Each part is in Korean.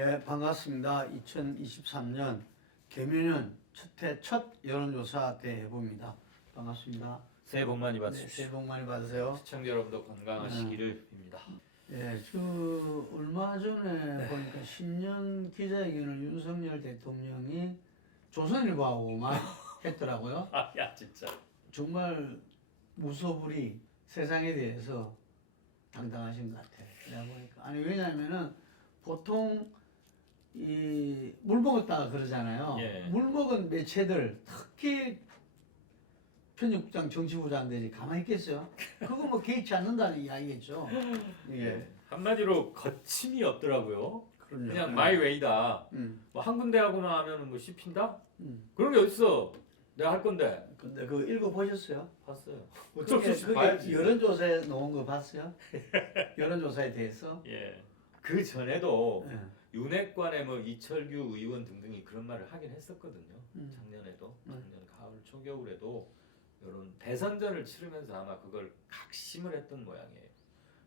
예, 반갑습니다. 2023년 개면연 첫해 첫 여론조사 때 해봅니다. 반갑습니다. 새해 복 많이 네, 받으십시오. 새해 복 많이 받으세요. 시청자 여러분도 건강하시기를 빕니다. 예, 그 얼마 전에 보니까 신년 기자회견을 윤석열 대통령이 조선일보하고만 했더라고요. 아, 야 진짜. 정말 무소불위 세상에 대해서 당당하신 것 같아요. 내가 보니까 아니 왜냐하면은 보통 이 물 먹었다 그러잖아요. 예. 물 먹은 매체들 특히 편집부장 정치부장들이 가만히 있겠어요? 그거 뭐 개의치 않는다는 이야기겠죠. 예. 예. 한마디로 거침이 없더라고요. 그럼요. 그냥 마이웨이다. 음, 뭐 한 군데 하고만 하면 뭐 씹힌다? 음. 그런 게 어딨어? 내가 할 건데. 근데 그 읽어 보셨어요? 봤어요. 어쩔 수 그게, 없이 그게 봐야지. 여론조사에 놓은 거 봤어요? 여론조사에 대해서? 예. 그 전에도 예. 윤핵관의 뭐 이철규 의원 등등이 그런 말을 하긴 했었거든요. 음. 작년에도 음. 작년 가을 초겨울에도 이런 대선전을 치르면서 아마 그걸 각심을 했던 모양이에요.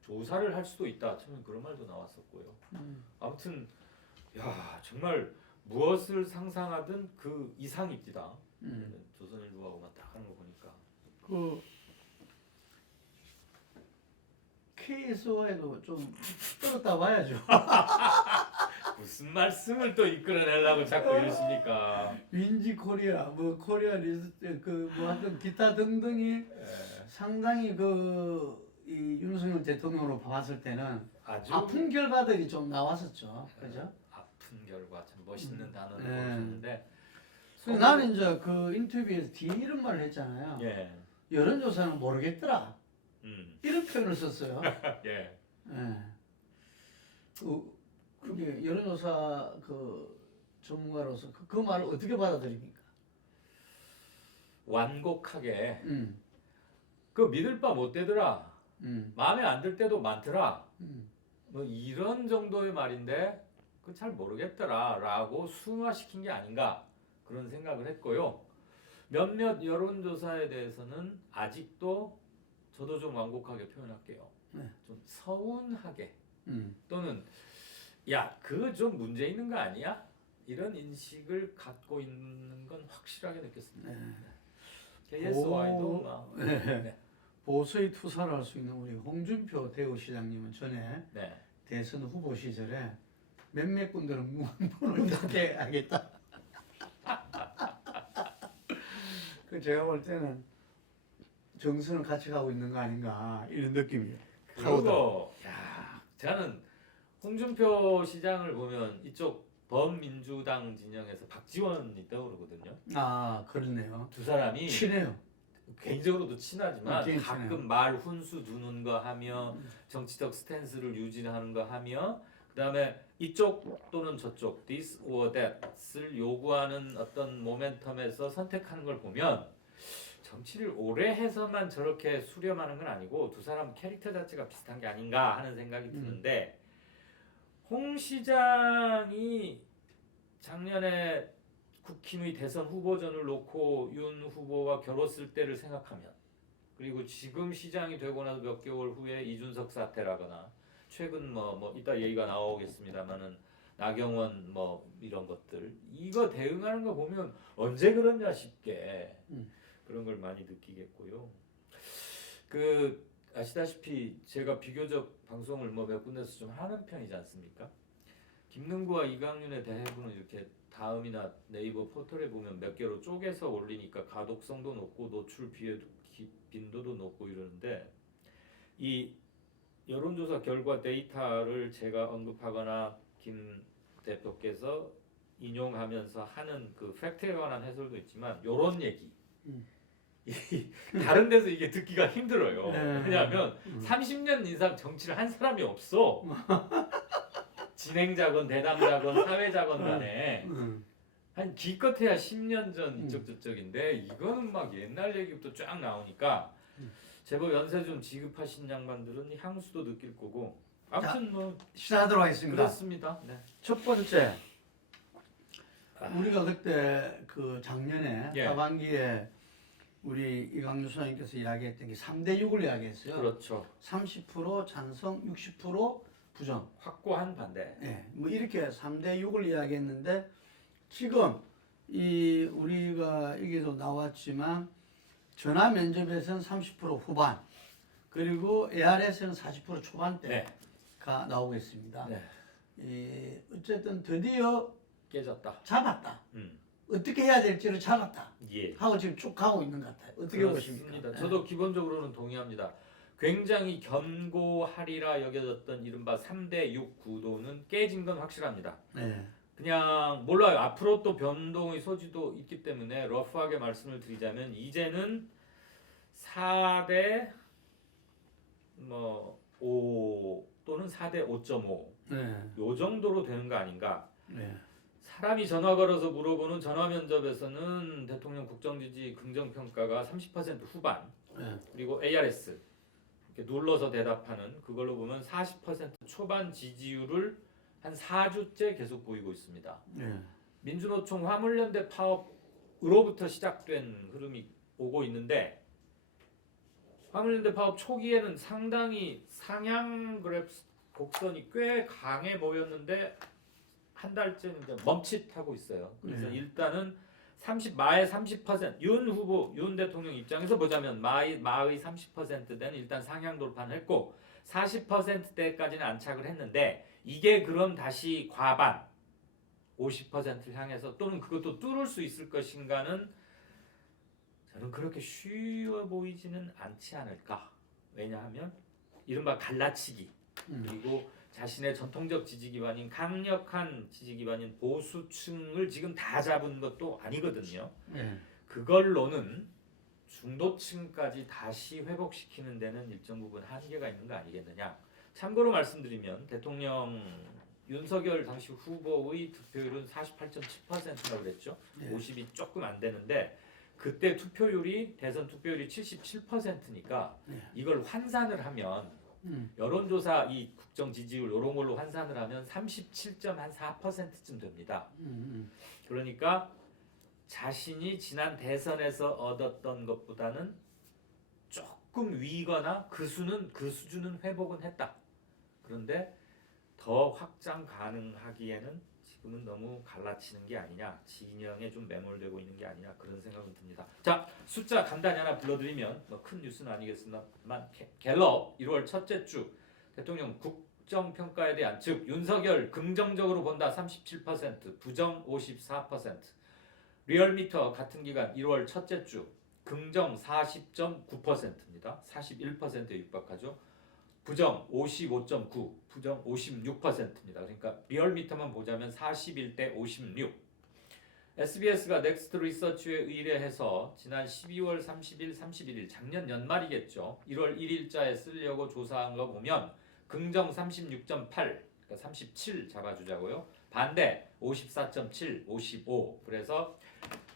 조사를 할 수도 있다. 처음에 그런 말도 나왔었고요. 음. 아무튼 야 정말 무엇을 상상하든 그 이상입니다. 음. 조선일보하고만 딱 하는 거 보니까 그 KSO에도 좀 떨었다 봐야죠. 무슨 말씀을 또 이끌어내려고 자꾸 이러십니까? 윈지 코리아, 뭐 코리아 리스트, 그뭐 하여튼 기타 등등이 예, 상당히 그 이 윤석열 대통령으로 봤을 때는 아주 아픈 결과들이 좀 나왔었죠. 그죠? 아픈 결과 참 멋있는 단어를 네. 보셨는데 그래서 나는 이제 그 인터뷰에서 뒤에 이런 말을 했잖아요. 예, 여론조사는 모르겠더라. 음, 이런 표현을 썼어요. 예, 예. 그, 그게 여론조사 그 전문가로서 그, 그 말을 어떻게 받아들입니까? 완곡하게 음, 그 믿을 바 못 되더라. 음, 마음에 안 들 때도 많더라. 음, 뭐 이런 정도의 말인데 그 잘 모르겠더라라고 순화시킨 게 아닌가 그런 생각을 했고요. 몇몇 여론조사에 대해서는 아직도 저도 좀 완곡하게 표현할게요. 네. 좀 서운하게 음. 또는 야 그거 좀 문제 있는 거 아니야? 이런 인식을 갖고 있는 건 확실하게 느꼈습니다. 네. KSY도 오. 막 네. 네. 보수의 투사를 할 수 있는 우리 홍준표 대구시장님은 전에 네. 대선 후보 시절에 몇몇 군데는 문을 닫게 하겠다. 그 제가 볼 때는 정선을 같이 가고 있는 거 아닌가 이런 느낌이에요. 그리고 야 저는 홍준표 시장을 보면 이쪽 범민주당 진영에서 박지원이 떠오르거든요. 아 그렇네요. 두 사람이 친해요. 개인적으로도 친하지만 음, 개인 가끔 친해요. 말 훈수 두는 거 하며 정치적 스탠스를 유지하는 거 하며 그다음에 이쪽 또는 저쪽 this or that을 요구하는 어떤 모멘텀에서 선택하는 걸 보면 정치를 오래 해서만 저렇게 수렴하는 건 아니고 두 사람 캐릭터 자체가 비슷한 게 아닌가 하는 생각이 음. 드는데 홍 시장이 작년에 국힘의 대선 후보전을 놓고 윤 후보와 겨뤘을 때를 생각하면 그리고 지금 시장이 되고 나서 몇 개월 후에 이준석 사태라거나 최근 뭐뭐 이따 얘기가 나오겠습니다만은 나경원 뭐 이런 것들 이거 대응하는 거 보면 언제 그러냐 싶게 음. 그런 걸 많이 느끼겠고요. 그 아시다시피 제가 비교적 방송을 뭐 몇 군데서 좀 하는 편이지 않습니까? 김능구와 이강윤의 대부분 이렇게 다음이나 네이버 포털에 보면 몇 개로 쪼개서 올리니까 가독성도 높고 노출 비에도 기- 빈도도 높고 이러는데 이 여론조사 결과 데이터를 제가 언급하거나 김 대표께서 인용하면서 하는 그 팩트에 관한 해설도 있지만 요런 얘기 음. 이 다른 데서 이게 듣기가 힘들어요. 네. 왜냐하면 음. 30년 이상 정치를 한 사람이 없어. 진행자건 대담자건 사회자건 간에 음. 한 기껏해야 10년 전 음. 이쪽 저쪽인데 이거는 막 옛날 얘기부터 쫙 나오니까 음. 제법 연세 좀 지급하신 양반들은 향수도 느낄 거고 아무튼 뭐 시작하도록 하겠습니다. 그렇습니다. 네. 첫 번째 아. 우리가 그때 그 작년에 예. 하반기에 우리 이강유 소장님께서 이야기했던 게 3대 6을 이야기했어요. 그렇죠. 30% 찬성, 60% 부정. 확고한 반대. 예, 뭐 이렇게 3대 6을 이야기했는데 지금 이 우리가 여기도 나왔지만 전화 면접에서는 30% 후반 그리고 ARS는 40% 초반대가 네. 나오겠습니다. 네. 이 어쨌든 드디어 깨졌다. 잡았다. 음. 어떻게 해야 될지를 잡았다. 예. 하고 지금 쭉 가고 있는 것 같아요. 어떻게 보십니까? 그렇습니다. 저도 기본적으로는 동의합니다. 굉장히 견고하리라 여겨졌던 이른바 3대 6 구도는 깨진 건 확실합니다. 네. 그냥 몰라요. 앞으로 또 변동의 소지도 있기 때문에 러프하게 말씀을 드리자면 이제는 4대 뭐5 또는 4대 5.5 네. 요 정도로 되는 거 아닌가? 네. 사람이 전화 걸어서 물어보는 전화 면접에서는 대통령 국정 지지 긍정 평가가 30% 후반 네. 그리고 ARS 이렇게 눌러서 대답하는 그걸로 보면 40% 초반 지지율을 한 4주째 계속 보이고 있습니다. 네. 민주노총 화물연대 파업으로부터 시작된 흐름이 오고 있는데 화물연대 파업 초기에는 상당히 상향 그래프 곡선이 꽤 강해 보였는데 한 달째 이제 멈칫하고 있어요. 그래서 네. 일단은 30 마의 30%윤 후보 윤 대통령 입장에서 보자면 마의 마의 30%대는 일단 상향 돌파했고 40%대까지는 안착을 했는데 이게 그럼 다시 과반 50%를 향해서 또는 그것도 뚫을 수 있을 것인가는 저는 그렇게 쉬워 보이지는 않지 않을까. 왜냐하면 이른바 갈라치기 음. 그리고 자신의 전통적 지지 기반인 강력한 지지 기반인 보수층을 지금 다 잡은 것도 아니거든요. 네. 그걸로는 중도층까지 다시 회복시키는 데는 일정 부분 한계가 있는 거 아니겠느냐. 참고로 말씀드리면 대통령 윤석열 당시 후보의 득표율은 48.7%라고 그랬죠. 네. 50이 조금 안 되는데 그때 투표율이 대선 투표율이 77%니까 네. 이걸 환산을 하면 음. 여론조사 이 국정 지지율 이런 걸로 환산을 하면 37.4%쯤 됩니다. 음. 그러니까 자신이 지난 대선에서 얻었던 것보다는 조금 위거나 그 수는 그 수준은 회복은 했다. 그런데 더 확장 가능하기에는 지금은 너무 갈라치는 게 아니냐, 진영에 좀 매몰되고 있는 게 아니냐 그런 생각은 듭니다. 자 숫자 간단히 하나 불러드리면 뭐 큰 뉴스는 아니겠습니다만 개- 갤럽 1월 첫째 주 대통령 국정 평가에 대한 즉 윤석열 긍정적으로 본다 37% 부정 54% 리얼미터 같은 기간 1월 첫째 주 긍정 40.9%입니다. 41%에 육박하죠. 부정 55.9, 부정 56%입니다. 그러니까 리얼미터만 보자면 41대 56. SBS가 넥스트 리서치에 의뢰해서 지난 12월 30일, 31일 작년 연말이겠죠. 1월 1일자에 쓰려고 조사한 거 보면 긍정 36.8, 그러니까 37 잡아주자고요. 반대 54.7, 55. 그래서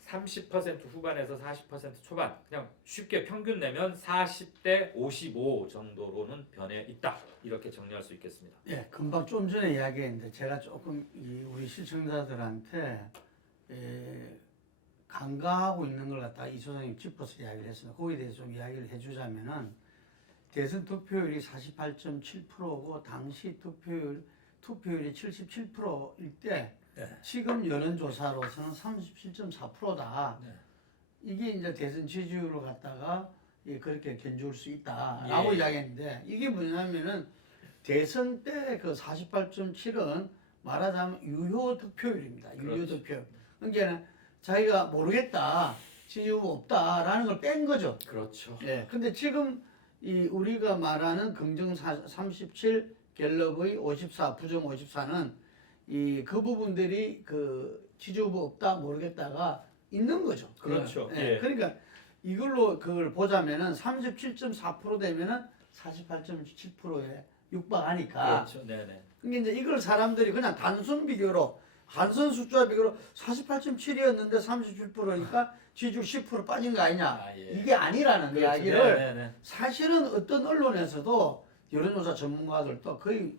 30% 후반에서 40% 초반 그냥 쉽게 평균 내면 40대 55 정도로는 변해 있다 이렇게 정리할 수 있겠습니다. 예, 금방 좀 전에 이야기했는데 제가 조금 이 우리 시청자들한테 에, 간과하고 있는 걸 갖다가 이 소장님 짚어서 이야기를 했습니다. 거기에 대해서 좀 이야기를 해주자면은 대선 투표율이 48.7%고 당시 투표율 투표율이 77%일 때 네. 지금 여론조사로서는 37.4%다. 네. 이게 이제 대선 지지율을 갖다가 예, 그렇게 견줄 수 있다라고 예. 이야기했는데 이게 뭐냐면은 대선 때 그 48.7은 말하자면 유효 득표율입니다. 유효 그렇죠. 득표. 그러니까 자기가 모르겠다, 지지율 없다라는 걸 뺀 거죠. 그렇죠. 예. 근데 지금 이 우리가 말하는 긍정 사- 37, 갤럽의 54, 부정 54는 이 그 부분들이 그 지지율 없다 모르겠다가 있는 거죠. 그렇죠. 예. 예. 그러니까 이걸로 그걸 보자면은 37.4% 되면은 48.7%에 육박하니까. 그렇죠. 네네. 그러니까 이제 이걸 사람들이 그냥 단순 비교로 단순 숫자 비교로 48.7이었는데 37%니까 지지율 10% 빠진 거 아니냐. 아, 예. 이게 아니라는 그렇죠. 이야기를 네네네. 사실은 어떤 언론에서도 여론조사 전문가들도 거의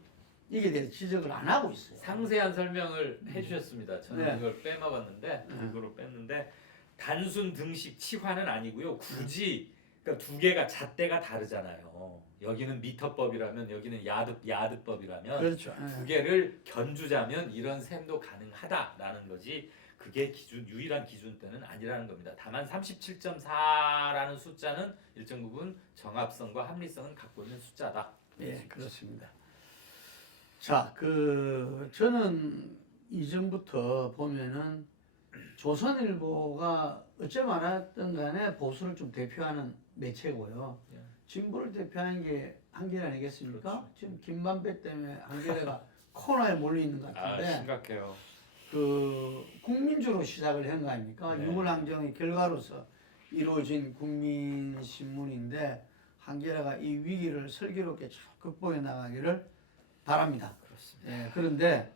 이게 대해서 지적을 안 하고 있어요. 상세한 설명을 해주셨습니다. 저는 네. 이걸 빼먹었는데 네. 일부러 뺐는데 단순 등식 치환은 아니고요. 굳이 그러니까 두 개가 잣대가 다르잖아요. 여기는 미터법이라면 여기는 야드 야드법이라면 그렇죠. 두 예. 개를 견주자면 이런 셈도 가능하다라는 거지 그게 기준 유일한 기준대는 아니라는 겁니다. 다만 37.4라는 숫자는 일정 부분 정합성과 합리성은 갖고 있는 숫자다. 예, 그렇습니다. 자, 그 저는 이전부터 보면은 조선일보가 어째 말했던 간에 보수를 좀 대표하는 매체고요. 예. 진보를 대표하는 게 한겨레 아니겠습니까? 그렇죠. 지금 김만배 때문에 한겨레가 코너에 몰려 있는 것아 같은데 심각해요. 그 국민주로 시작을 한 거 아닙니까? 네. 유물항쟁의 결과로서 이루어진 국민신문인데 한겨레가 이 위기를 슬기롭게 잘 극복해 나가기를 바랍니다. 그렇습니다. 예, 그런데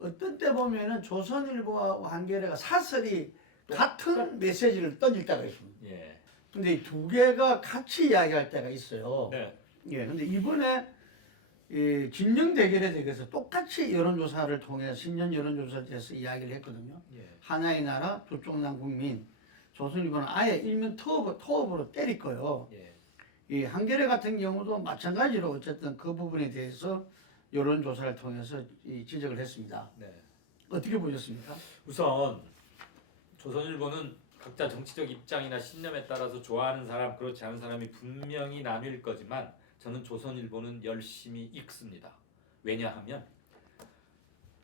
어떤 때 보면은 조선일보와 한겨레가 사설이 같은 메시지를 던질 때가 있습니다. 예. 근데 이 두 개가 같이 이야기할 때가 있어요. 네. 예, 근데 이번에 이 진영 대결에 대해서 똑같이 여론조사를 통해 신년 여론조사에 대해서 이야기를 했거든요. 예. 하나의 나라, 두쪽 난 국민. 조선일보는 아예 일면 토업, 토업으로 때릴 거예요. 예. 이 한겨레 같은 경우도 마찬가지로 어쨌든 그 부분에 대해서 여론 조사를 통해서 이 지적을 했습니다. 네. 어떻게 보셨습니까? 우선 조선일보는 각자 정치적 입장이나 신념에 따라서 좋아하는 사람 그렇지 않은 사람이 분명히 나뉠 거지만 저는 조선일보는 열심히 읽습니다. 왜냐하면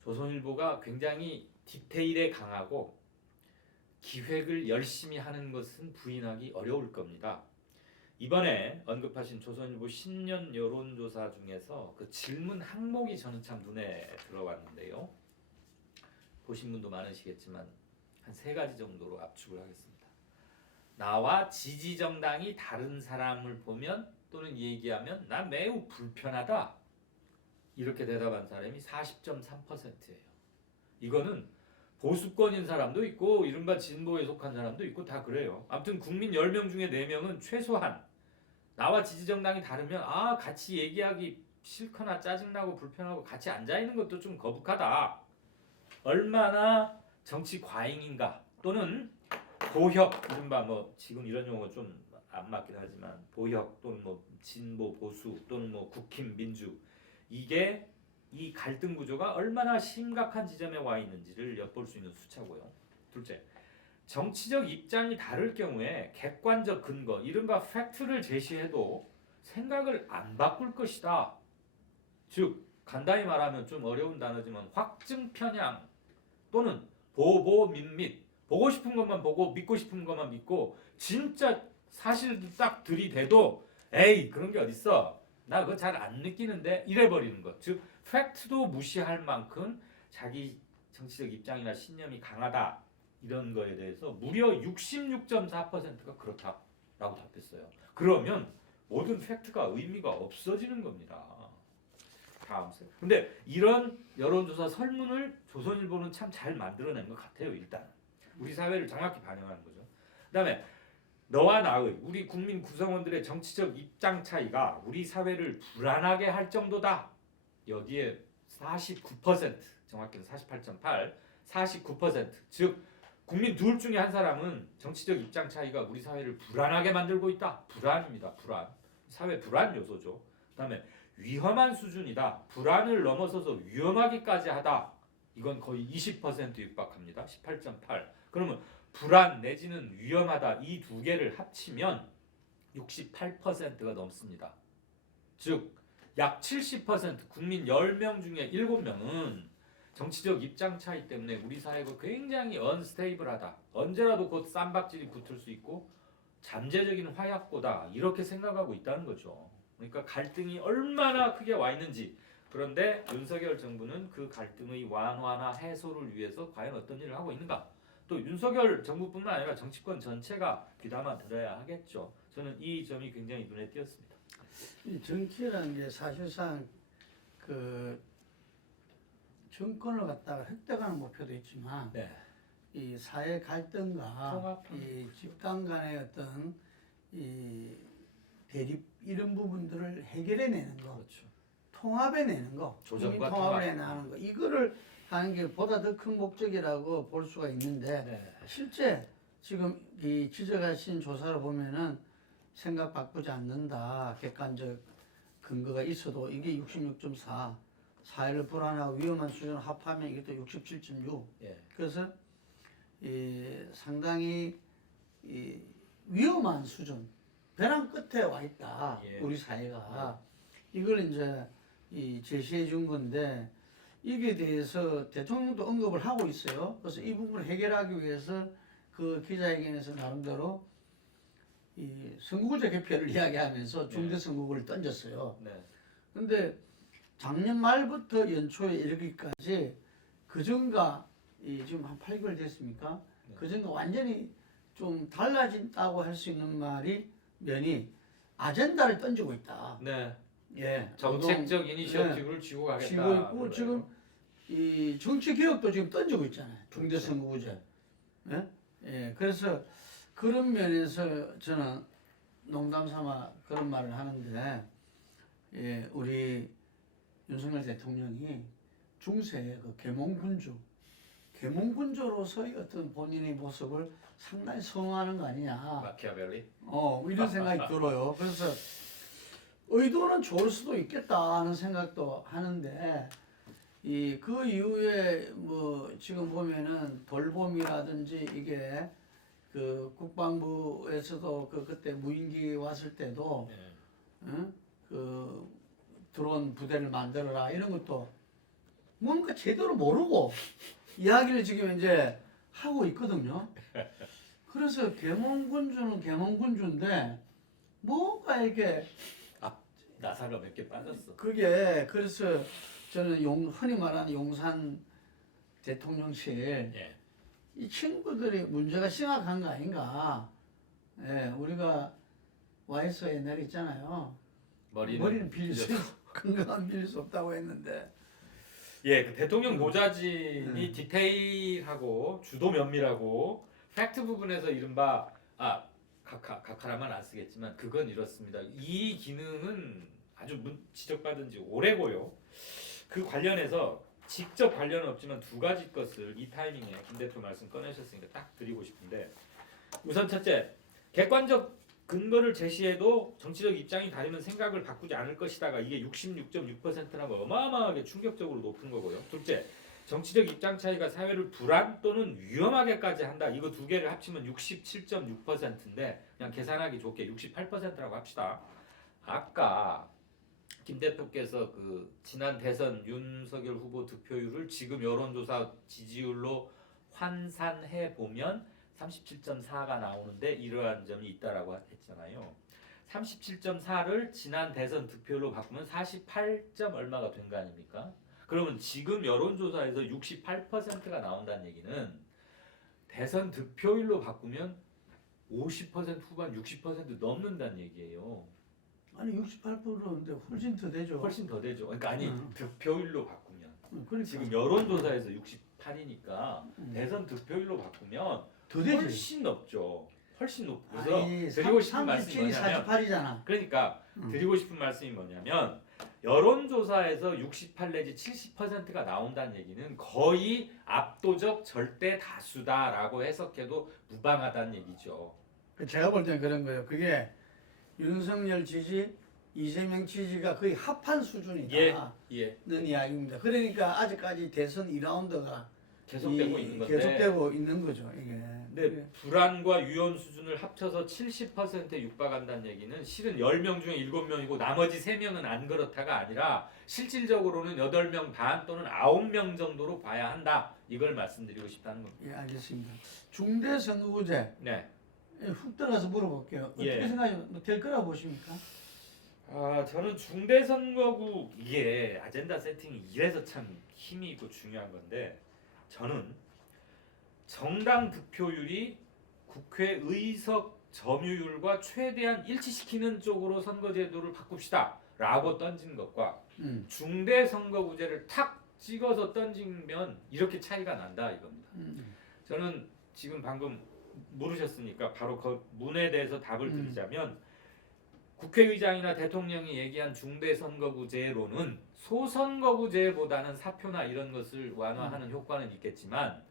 조선일보가 굉장히 디테일에 강하고 기획을 열심히 하는 것은 부인하기 어려울 겁니다. 이번에 언급하신 조선일보 신년 여론조사 중에서 그 질문 항목이 저는 참 눈에 들어왔는데요. 보신 분도 많으시겠지만 한 세 가지 정도로 압축을 하겠습니다. 나와 지지 정당이 다른 사람을 보면 또는 얘기하면 나 매우 불편하다. 이렇게 대답한 사람이 40.3%예요. 이거는 보수권인 사람도 있고 이른바 진보에 속한 사람도 있고 다 그래요. 아무튼 국민 10명 중에 4명은 최소한 나와 지지 정당이 다르면 아 같이 얘기하기 싫거나 짜증나고 불편하고 같이 앉아 있는 것도 좀 거북하다. 얼마나 정치 과잉인가 또는 보혁 이른바 뭐 지금 이런 용어 좀 안 맞긴 하지만 보혁 또는 뭐 진보 보수 또는 뭐 국힘 민주 이게 이 갈등 구조가 얼마나 심각한 지점에 와 있는지를 엿볼 수 있는 수차고요. 둘째, 정치적 입장이 다를 경우에 객관적 근거, 이른바 팩트를 제시해도 생각을 안 바꿀 것이다. 즉 간단히 말하면 좀 어려운 단어지만 확증 편향 또는 보보 밋밋 보고 싶은 것만 보고 믿고 싶은 것만 믿고 진짜 사실 딱 들이대도 에이 그런 게 어딨어 나 그거 잘 안 느끼는데 이래 버리는 것. 즉 팩트도 무시할 만큼 자기 정치적 입장이나 신념이 강하다 이런 거에 대해서 무려 66.4%가 그렇다라고 답했어요. 그러면 모든 팩트가 의미가 없어지는 겁니다. 다음 세. 근데 이런 여론조사 설문을 조선일보는 참 잘 만들어낸 것 같아요. 일단 우리 사회를 정확히 반영하는 거죠. 그다음에 너와 나의 우리 국민 구성원들의 정치적 입장 차이가 우리 사회를 불안하게 할 정도다. 여기에 49% 정확히는 48.8, 49%즉 국민 둘 중에 한 사람은 정치적 입장 차이가 우리 사회를 불안하게 만들고 있다. 불안입니다. 불안. 사회 불안 요소죠. 그다음에 위험한 수준이다. 불안을 넘어서서 위험하기까지 하다. 이건 거의 20% 육박합니다. 18.8. 그러면 불안 내지는 위험하다 이 두 개를 합치면 68%가 넘습니다. 즉 약 70% 국민 10명 중에 7명은 정치적 입장 차이 때문에 우리 사회가 굉장히 언스테이블하다. 언제라도 곧 쌈박질이 붙을 수 있고 잠재적인 화약고다. 이렇게 생각하고 있다는 거죠. 그러니까 갈등이 얼마나 크게 와 있는지 그런데 윤석열 정부는 그 갈등의 완화나 해소를 위해서 과연 어떤 일을 하고 있는가? 또 윤석열 정부뿐만 아니라 정치권 전체가 귀담아 들어야 하겠죠. 저는 이 점이 굉장히 눈에 띄었습니다. 이 정치라는 게 사실상 그 정권을 갖다가 획득하는 목표도 있지만 네. 이 사회 갈등과 이 집단 간의 어떤 이 대립 이런 부분들을 해결해내는 거, 그렇죠. 통합해내는 거, 조정과 국민 통합을 통합. 해나가는 거 이거를 하는 게 보다 더 큰 목적이라고 볼 수가 있는데 네. 실제 지금 이 지적하신 조사를 보면은 생각 바꾸지 않는다, 객관적 근거가 있어도 이게 66.4 사회를 불안하고 위험한 수준을 합하면 이게 또 67.6 예. 그래서 이 상당히 이 위험한 수준 벼랑 끝에 와 있다 예. 우리 사회가 이걸 이제 이 제시해 준 건데 이게 대해서 대통령도 언급을 하고 있어요. 그래서 이 부분을 해결하기 위해서 그 기자회견에서 나름대로 이 선거구제 개편을 이야기하면서 중대 선거구를 던졌어요. 네. 근데 작년 말부터 연초에 이르기까지 그전과 이 지금 한 8개월 됐습니까? 네. 그전과 완전히 좀 달라진다고 할 수 있는 말이 면이 아젠다를 던지고 있다. 네. 예. 정책적 이니셔티브를 쥐고 가겠다. 쥐고 있고 그거예요. 지금 이 정치 개혁도 지금 던지고 있잖아요. 중대 그렇죠. 선거구제. 예? 예. 그래서 그런 면에서 저는 농담 삼아 그런 말을 하는데 예, 우리 윤석열 대통령이 중세의 그 계몽군주 계몽군주로서의 어떤 본인의 모습을 상당히 선호하는 거 아니냐. 마키아벨리. 어, 이런 생각이 들어요. 그래서 의도는 좋을 수도 있겠다 하는 생각도 하는데 이 그 이후에 뭐 지금 보면은 돌봄이라든지 이게 그 국방부에서도 그 그때 무인기 왔을 때도 네. 응? 그 드론 부대를 만들어라 이런 것도 뭔가 제대로 모르고 이야기를 지금 이제 하고 있거든요. 그래서 계몽군주는 계몽군주인데 뭔가 이렇게 나사가 몇 개 빠졌어. 그게 그래서 저는 용 흔히 말하는 용산 대통령실 예. 이 친구들이 문제가 심각한 거 아닌가? 예, 우리가 와이스 옛날에 있잖아요. 머리는, 머리는. 있- 건강은 빌릴 수 없다고 했는데 예, 그 대통령 음. 모자진이 음. 디테일하고 주도 면밀하고 팩트 부분에서 이른바 아 각하 각하라만 안 쓰겠지만 그건 이렇습니다. 이 기능은 아주 문, 지적받은 지 오래고요. 그 관련해서 직접 관련은 없지만 두 가지 것을 이 타이밍에 김 대표 말씀 꺼내셨으니까 딱 드리고 싶은데 우선 첫째 객관적 근거를 제시해도 정치적 입장이 다르면 생각을 바꾸지 않을 것이다가 이게 66.6%라고 어마어마하게 충격적으로 높은 거고요. 둘째, 정치적 입장 차이가 사회를 불안 또는 위험하게까지 한다. 이거 두 개를 합치면 67.6%인데 그냥 계산하기 좋게 68%라고 합시다. 아까 김 대표께서 그 지난 대선 윤석열 후보 득표율을 지금 여론조사 지지율로 환산해 보면 37.4가 나오는데 이러한 점이 있다라고 했잖아요. 37.4를 지난 대선 득표율로 바꾸면 48점 얼마가 된 거 아닙니까? 그러면 지금 여론조사에서 68%가 나온다는 얘기는 대선 득표율로 바꾸면 50% 후반 60% 넘는다는 얘기예요. 아니 68%인데 훨씬 더 되죠. 훨씬 더 되죠. 그러니까 아니 음. 득표율로 바꾸면 음, 그러니까 지금 여론조사에서 68이니까 음. 대선 득표율로 바꾸면 더 되지. 훨씬 높죠. 훨씬 높고 그래서 아니, 드리고 싶은 말씀이 37이 뭐냐면 48이잖아. 그러니까 음. 드리고 싶은 말씀이 뭐냐면 여론조사에서 68 내지 70%가 나온다는 얘기는 거의 압도적 절대 다수다라고 해석해도 무방하다는 얘기죠. 그 제가 볼 때는 그런 거예요. 그게 윤석열 지지, 이재명 지지가 거의 합한 수준이다는 예, 이야기입니다. 그러니까 아직까지 대선 2라운드가 계속되고 있는 건데. 계속되고 있는 거죠. 이게. 근데 불안과 유연 수준을 합쳐서 70%에 육박한다는 얘기는 실은 10명 중에 7명이고 나머지 3명은 안 그렇다가 아니라 실질적으로는 8명 반 또는 9명 정도로 봐야 한다. 이걸 말씀드리고 싶다는 겁니다. 예, 알겠습니다. 중대 선거구제 네. 예, 훅 들어가서 물어볼게요. 어떻게 예. 생각하십니까? 뭐될 거라 보십니까? 아, 저는 중대 선거구 이게 아젠다 세팅이 이래서 참 힘이 있고 중요한 건데 저는 정당 득표율이 국회 의석 점유율과 최대한 일치시키는 쪽으로 선거제도를 바꿉시다 라고 던진 것과 음. 중대 선거구제를 탁 찍어서 던지면 이렇게 차이가 난다 이겁니다. 음. 저는 지금 방금 물으셨으니까 바로 그 문에 대해서 답을 음. 드리자면 국회의장이나 대통령이 얘기한 중대선거구제로는 소선거구제보다는 사표나 이런 것을 완화하는 효과는 있겠지만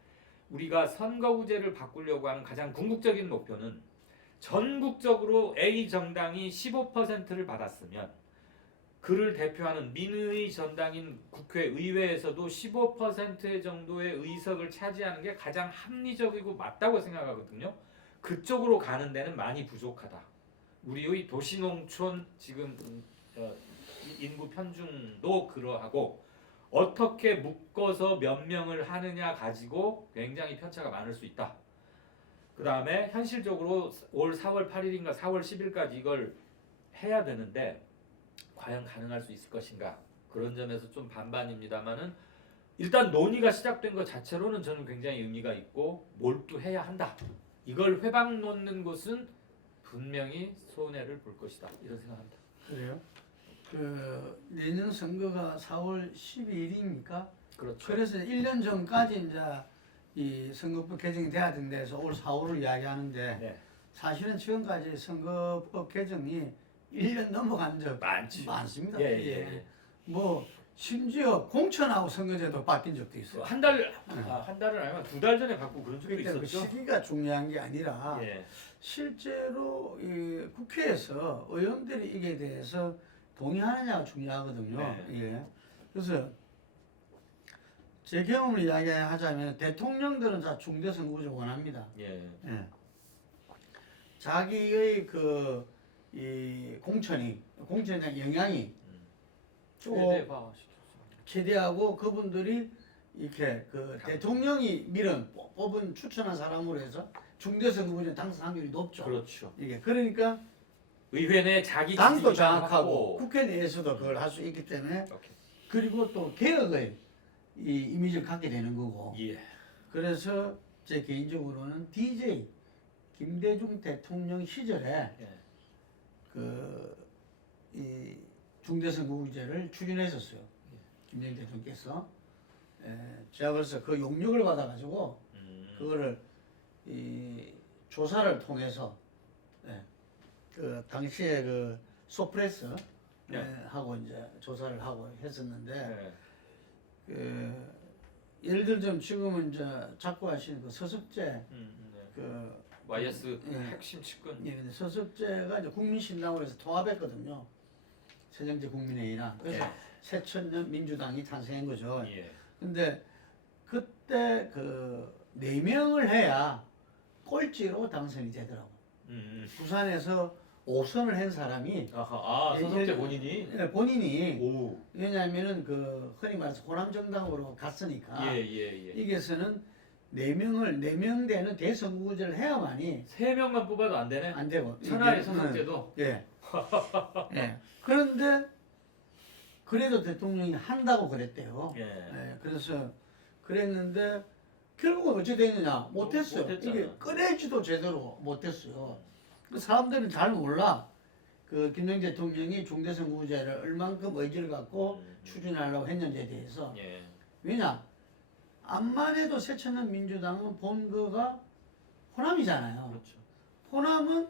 우리가 선거구제를 바꾸려고 하는 가장 궁극적인 목표는 전국적으로 A 정당이 15%를 받았으면 그를 대표하는 민의 전당인 국회의회에서도 15% 정도의 의석을 차지하는 게 가장 합리적이고 맞다고 생각하거든요. 그쪽으로 가는 데는 많이 부족하다. 우리의 도시농촌 지금 음, 어, 인구 편중도 그러하고 어떻게 묶어서 몇 명을 하느냐 가지고 굉장히 편차가 많을 수 있다. 그 다음에 현실적으로 올 4월 8일인가 4월 10일까지 이걸 해야 되는데 과연 가능할 수 있을 것인가 그런 점에서 좀 반반입니다만은 일단 논의가 시작된 것 자체로는 저는 굉장히 의미가 있고 몰두해야 한다. 이걸 회방 놓는 곳은 분명히 손해를 볼 것이다 이런 생각합니다. 그래요? 그 내년 선거가 4월 12일입니까? 그렇죠. 그래서 1년 전까지 이제 이 선거법 개정이 돼야 된다 해서 올 4월을 이야기하는데 네. 사실은 지금까지 선거법 개정이 1년 넘어간 적 많지. 많습니다. 예, 예, 예. 뭐 심지어 공천하고 선거제도 바뀐 적도 있어요. 한 달, 아, 한 달은 아니면 두 달 전에 갖고 그런 적도 그러니까 그 있었죠. 시기가 중요한 게 아니라 예. 실제로 이 국회에서 의원들이 이게 대해서 동의하느냐가 중요하거든요. 네. 예. 그래서 제 경험을 이야기하자면 대통령들은 다 중대 선거구를 원합니다. 예. 예. 자기의 그 이 공천이 공천에 대한 영향이 시켰어. 최대하고 그분들이 이렇게 그 대통령이 밀은 뽑- 뽑은 추천한 사람으로 해서 중대 선거구제 당선 확률이 높죠. 그렇죠. 이게 그러니까 의회 내 자기 당도 지지율 장악하고 하고. 국회 내에서도 그걸 할 수 있기 때문에 오케이. 그리고 또 개혁의 이 이미지를 갖게 되는 거고 예. 그래서 제 개인적으로는 DJ 김대중 대통령 시절에 예. 그이 중대선거구제를 추진했었어요. 김대중 대통령께서 에, 제가 그래서 그 용역을 받아가지고 음. 그거를 이 조사를 통해서 예, 그 당시에 그 소프레스 예, 네. 하고 이제 조사를 하고 했었는데 예. 그 예를 들자면 지금은 이제 자꾸 하시는 그 서석재 음, 네. 그 YS 예. 핵심 측근. 예, 근데 서석재가 이제 국민신당으로 해서 통합했거든요. 새정치 국민회의랑 그래서 새천년 민주당이 탄생한 거죠. 예. 근데 그때 그 네 명을 해야 꼴찌로 당선이 되더라고. 음. 부산에서 5선을 한 사람이 아하. 아, 서석재 예, 본인이. 예, 본인이 오. 왜냐하면은 그 흔히 말해서 호남 정당으로 갔으니까 예, 예, 예. 이게서는 네 명을 네 명 되는 대선거구제를 해야만이 세 명만 뽑아도 안 되네. 안 되고 천하의 이게- 서석재도. 예. 예. 그런데 그래도 대통령이 한다고 그랬대요. 예. 예. 그래서 그랬는데 결국은 어찌 됐느냐 못했어요. 못했잖아. 이게 꺼내지도 제대로 못했어요. 그 사람들은 잘 몰라. 그 김영재 대통령이 중대선거구제를 얼만큼 의지를 갖고 음. 추진하려고 했는지에 대해서 예. 왜냐 암만 해도 새천년 민주당은 본거가 호남이잖아요. 그렇죠. 호남은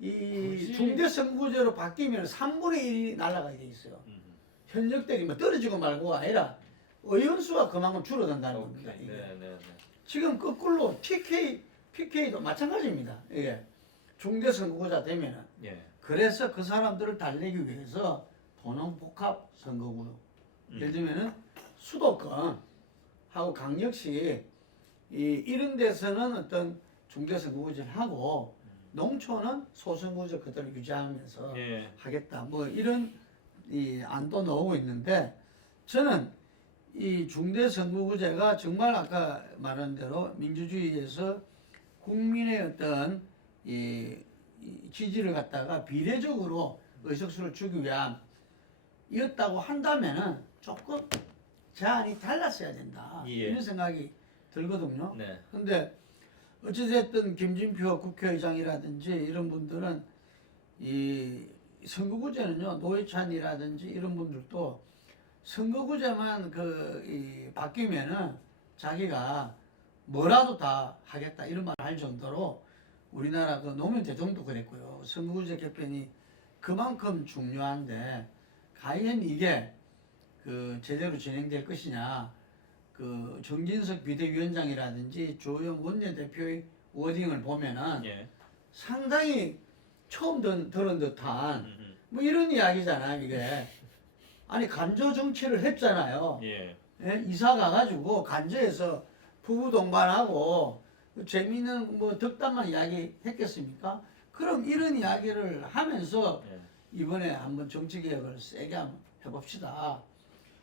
이 굳이- 중대선거제로 바뀌면 3분의 1이 날아가게 돼 있어요. 음. 현역들이 뭐 떨어지고 말고가 아니라 의원 수가 그만큼 줄어든다는 겁니다. 오케이. 이게. 네, 네, 네. 지금 거꾸로 TK, PK도 마찬가지입니다. 이게 중대 선거구자 되면은 예. 그래서 그 사람들을 달래기 위해서 도농복합 선거구 음. 예를 들면은 수도권 하고 강력시 이 이런 데서는 어떤 중대 선거구제를 하고 농촌은 소선거구제 그대로 유지하면서 예. 하겠다 뭐 이런 이 안도 나오고 있는데 저는 이 중대 선거구제가 정말 아까 말한 대로 민주주의에서 국민의 어떤 이, 이 지지를 갖다가 비례적으로 의석수를 주기 위한 이었다고 한다면은 조금 제안이 달랐어야 된다 예. 이런 생각이 들거든요. 네. 근데 어찌됐든 김진표 국회의장이라든지 이런 분들은 이 선거구제는요 노회찬이라든지 이런 분들도 선거구제만 그 이 바뀌면은 자기가 뭐라도 다 하겠다 이런 말할 정도로 우리나라 그 노무현 대통령도 그랬고요 선거구제 개편이 그만큼 중요한데 과연 이게 그 제대로 진행될 것이냐 그 정진석 비대위원장이라든지 조영 원내대표의 워딩을 보면은 예. 상당히 처음 든, 들은 듯한. 뭐 이런 이야기잖아 이게 아니 간저 정치를 했잖아요. 예. 예, 이사 가가지고 간저에서 부부 동반하고 재미있는 뭐 덕담만 이야기 했겠습니까? 그럼 이런 이야기를 하면서 예. 이번에 한번 정치 개혁을 세게 한번 해봅시다.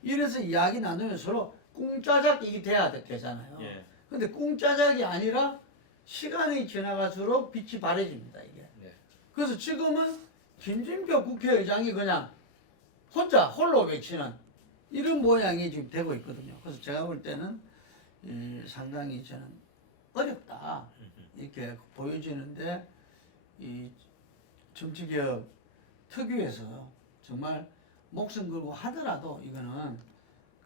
이래서 이야기 나누면 서로 꿍짜작이 돼야 되- 되잖아요. 예. 근데 꿍짜작이 아니라 시간이 지나갈수록 빛이 바래집니다 이게. 네. 그래서 지금은 김진표 국회의장이 그냥 혼자 홀로 외치는 이런 모양이 지금 되고 있거든요. 그래서 제가 볼 때는 이 상당히 저는 어렵다 이렇게 보여지는데 이 정치개혁 특유에서 정말 목숨 걸고 하더라도 이거는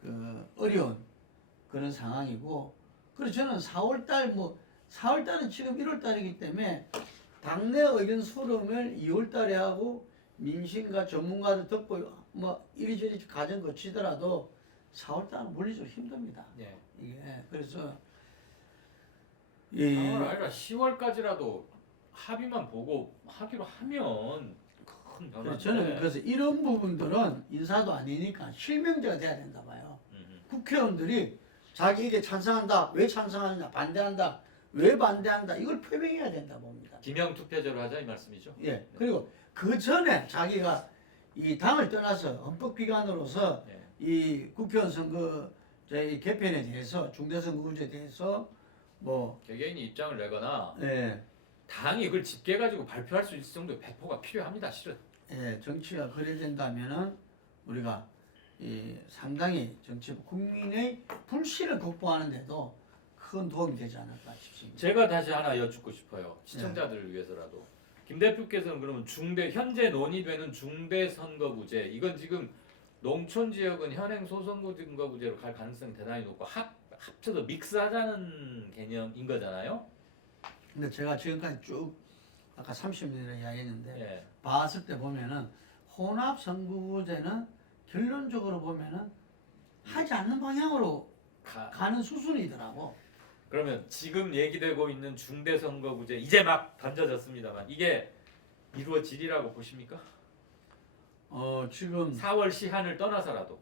그 어려운 그런 상황이고 그래서 저는 4월달 뭐 4월달은 지금 1월달이기 때문에 당내 의견 수렴을 2월달에 하고 민심과 전문가들 듣고 뭐 이리저리 과정 거치더라도 4월달은 물리적으로 힘듭니다. 예. 이게 그래서 4월 이 아니라 10월까지라도 합의만 보고 하기로 하면 큰 변화. 저는 그래서 이런 부분들은 인사도 아니니까 실명제가 돼야 된다 봐요. 국회의원들이 자기에게 찬성한다, 왜 찬성하느냐, 반대한다, 왜 반대한다 이걸 표명해야 된다 봅니다. 기명 투표제로 하자 이 말씀이죠. 예. 그리고 그 전에 자기가 이 당을 떠나서 헌법기관으로서 네. 이 국회의원 선거 저희 개편에 대해서 중대선거구제에 대해서 뭐 개개인이 입장을 내거나 예, 당이 그걸 집계 가지고 발표할 수 있을 정도의 배포가 필요합니다. 실은. 예, 정치가 그래 된다면은 우리가 이 상당히 정치 국민의 불신을 극복하는데도 큰 도움이 되지 않을까 싶습니다. 제가 다시 하나 여쭙고 싶어요. 시청자들을 위해서라도. 김 대표께서는 그러면 중대 현재 논의되는 중대 선거구제 이건 지금 농촌 지역은 현행 소선거구제로 갈 가능성이 대단히 높고 합 합쳐서 믹스하자는 개념인 거잖아요. 근데 제가 지금까지 쭉 아까 30년이나 이야기했는데 예. 봤을 때 보면은 혼합 선거구제는 결론적으로 보면은 하지 않는 방향으로 가, 가는 수순이더라고. 그러면 지금 얘기되고 있는 중대 선거구제 이제 막 던져졌습니다만 이게 이루어지리라고 보십니까? 어 지금 4월 시한을 떠나서라도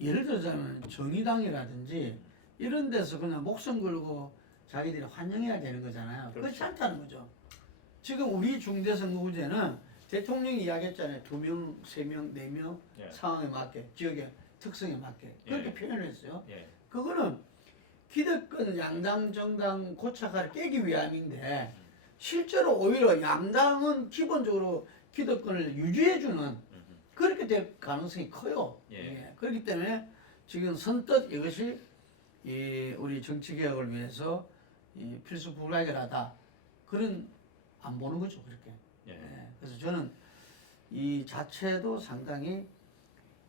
예를 들자면 정의당이라든지 이런 데서 그냥 목숨 걸고 자기들이 환영해야 되는 거잖아요. 그렇죠. 그렇지 않다는 거죠. 지금 우리 중대선거구제는 대통령이 이야기했잖아요. 두 명, 세 명, 네명 예. 상황에 맞게 지역의 특성에 맞게 그렇게 예. 표현을 했어요. 예. 그거는 기득권 양당 정당 고착화를 깨기 위함인데 실제로 오히려 양당은 기본적으로 기득권을 유지해주는 그렇게 될 가능성이 커요. 예. 그렇기 때문에 지금 선뜻 이것이 이 우리 정치 개혁을 위해서 이 필수 불가결하다 그런 안 보는 거죠 그렇게. 예. 예, 그래서 저는 이 자체도 상당히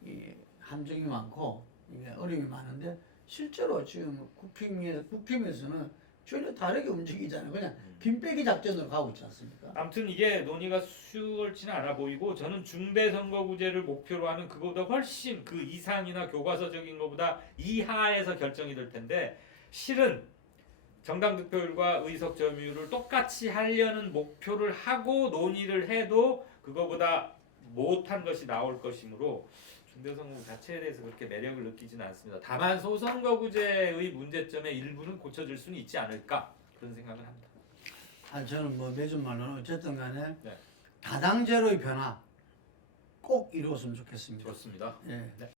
이 함정이 많고 이게 어려움이 많은데 실제로 지금 국힘에 국힘에서는 전혀 다르게 움직이잖아요. 그냥 빈빼기 작전으로 가고 있지 않습니까? 아무튼 이게 논의가 수월치는 않아 보이고 저는 중대 선거구제를 목표로 하는 그거보다 훨씬 그 이상이나 교과서적인 것보다 이하에서 결정이 될 텐데 실은 정당 득표율과 의석 점유율을 똑같이 하려는 목표를 하고 논의를 해도 그거보다 못한 것이 나올 것이므로 선거구 자체에 대해서 그렇게 매력을 느끼지는 않습니다. 다만 소선거구제의 문제점의 일부는 고쳐질 수는 있지 않을까 그런 생각을 합니다. 아 저는 뭐 매주 말로는 어쨌든 간에 네. 다당제로의 변화 꼭 이루었으면 좋겠습니다. 좋습니다. 예. 네.